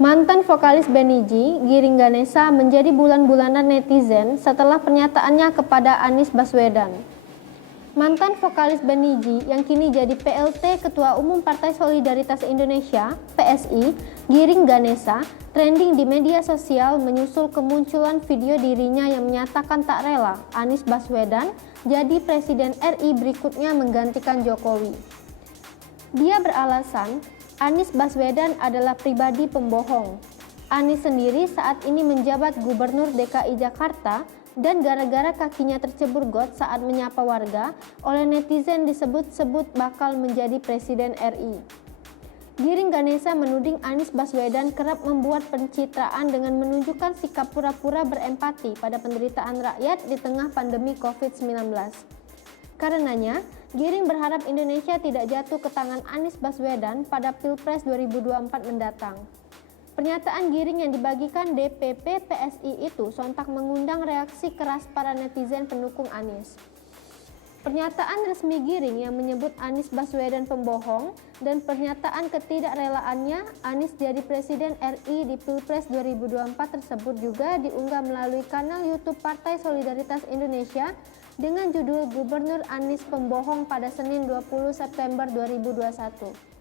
Mantan vokalis Benny G, Giring Ganesa menjadi bulan-bulanan netizen setelah pernyataannya kepada Anies Baswedan. Mantan vokalis Benny G yang kini jadi PLT Ketua Umum Partai Solidaritas Indonesia (PSI), Giring Ganesa, trending di media sosial menyusul kemunculan video dirinya yang menyatakan tak rela Anies Baswedan jadi Presiden RI berikutnya menggantikan Jokowi. Dia beralasan Anies Baswedan adalah pribadi pembohong. Anies sendiri saat ini menjabat Gubernur DKI Jakarta dan gara-gara kakinya tercebur got saat menyapa warga, oleh netizen disebut-sebut bakal menjadi Presiden RI. Giring Ganesa menuding Anies Baswedan kerap membuat pencitraan dengan menunjukkan sikap pura-pura berempati pada penderitaan rakyat di tengah pandemi COVID-19. Karenanya, Giring berharap Indonesia tidak jatuh ke tangan Anies Baswedan pada Pilpres 2024 mendatang. Pernyataan Giring yang dibagikan DPP PSI itu sontak mengundang reaksi keras para netizen pendukung Anies. Pernyataan resmi Giring yang menyebut Anies Baswedan pembohong dan pernyataan ketidakrelaannya Anies jadi Presiden RI di Pilpres 2024 tersebut juga diunggah melalui kanal YouTube Partai Solidaritas Indonesia dengan judul Gubernur Anies Pembohong pada Senin 20 September 2021.